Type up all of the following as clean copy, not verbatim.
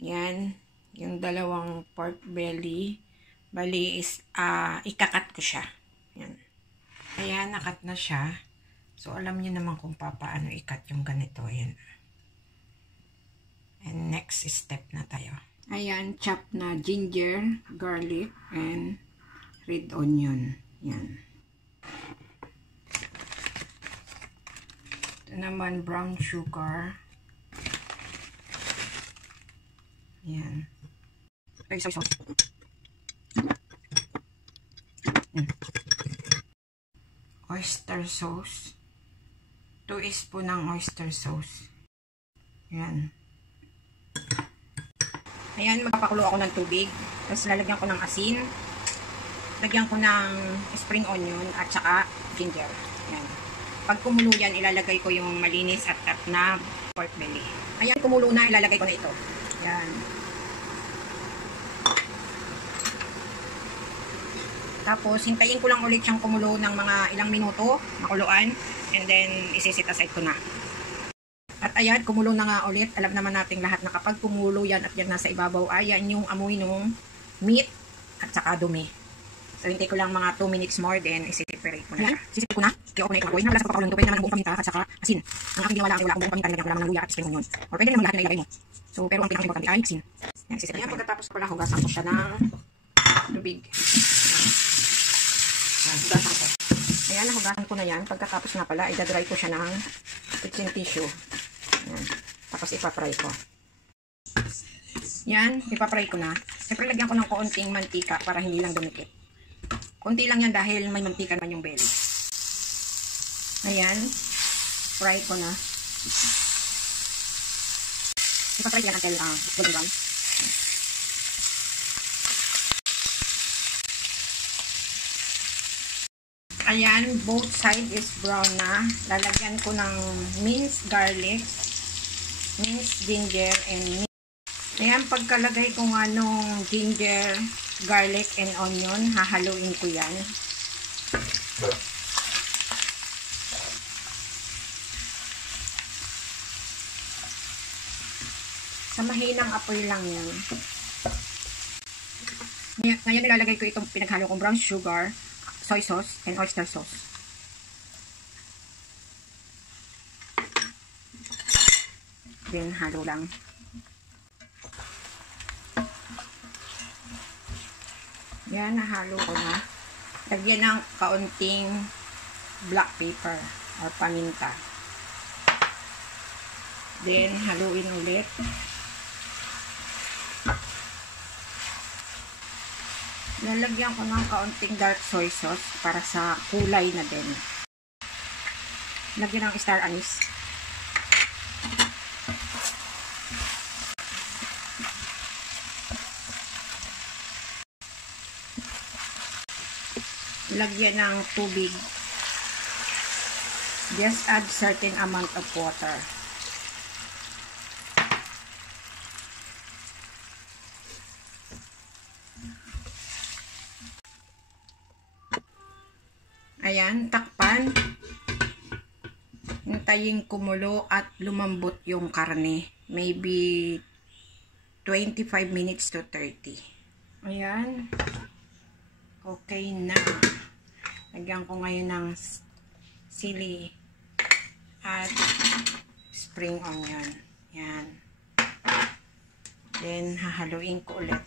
Yan. Yung dalawang pork belly. Bali is, ikakat ko siya. Yan. Ayan, nakat na siya. So, alam niyo naman kung paano ikat yung ganito. Ayan. And next step na tayo. Ayan, chop na ginger, garlic, and red onion. Yan. Ito naman, brown sugar. Yan. Ay, soy sauce. Oyster sauce. 2 spoon ng oyster sauce. Yan. Ayan, magpapakulo ako ng tubig. Tapos lalagyan ko ng asin. Lagyan ko ng spring onion at saka ginger. Yan. Pag kumulo yan, ilalagay ko yung malinis at na pork belly. Ayan, kumulo na, ilalagay ko na ito. Yan. Tapos, hintayin ko lang ulit siyang kumulo ng mga ilang minuto, makuluan, and then, isisit aside ko na. At ayan, kumulo na nga ulit. Alam naman natin lahat na kapag kumulo yan at yan nasa ibabaw, ayan yung amoy ng meat at saka dumi. So, hintay ko lang mga 2 minutes more, then isi-separate ko na siya. Sisipin ko na, kaya ako na ito. Nabalas ko pa ako ng tupay naman ng buong paminta at saka asin. Ang aking ginawa lang ay wala akong buong paminta, nilagyan ko lang ng luya at spring onion. Or pwede naman lahat na ilagay mo. So, pero ang pinaka-importante ay asin. Yan, isi-separate. Ayan, pagkatapos ko lang hugasan ko siya ng tubig. Hugasan ko. Ayan, nahugasan ko na yan. Pagkatapos nga pala, idadry ko siya ng kitchen tissue. Ayan. Tapos ipapry ko. Yan, ipapry ko na. Siyempre, lagyan ko ng kaunting mantika para hindi lang dumikit. Kunti lang yan dahil may mantika naman yung belly. Ayan. Fry ko na. Ipapry ko yan until golden brown. Ayan, both side is brown na. Lalagyan ko ng minced garlic, minced ginger, and minced. Ayan, pagkalagay ko nga nung ginger, garlic, and onion, hahaluin ko yan. Sa mahinang apoy lang yan. Ngayon nilalagay ko itong pinaghalo kong brown sugar, soy sauce, and oyster sauce. Then, halo lang. Yan, nahalo ko na. Lagyan ng kaunting black pepper or paminta. Then, haluin ulit. Lalagyan ko ng kaunting dark soy sauce para sa kulay na din. Lagyan ng star anise. Lagyan ng tubig. Just add certain amount of water. Ayan, takpan. Hintayin kumulo at lumambot yung karne. Maybe 25 minutes to 30. Ayan. Okay na. Lagyan ko ngayon ng sili at spring onion. Yan. Then, hahaluin ko ulit.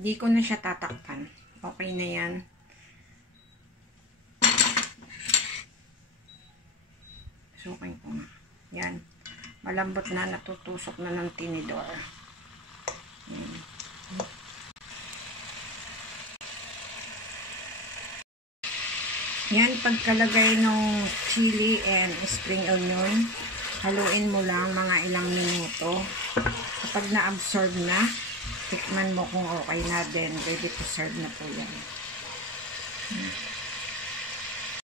Hindi ko na siya tatakpan. Okay na yan. Sukin ko na. Yan. Malambot na, natutusok na ng tinidor. Yan. Yan, pagkalagay ng chili and spring onion, haluin mo lang mga ilang minuto. Kapag na-absorb na, tikman mo kung okay na, then ready to serve na po yan.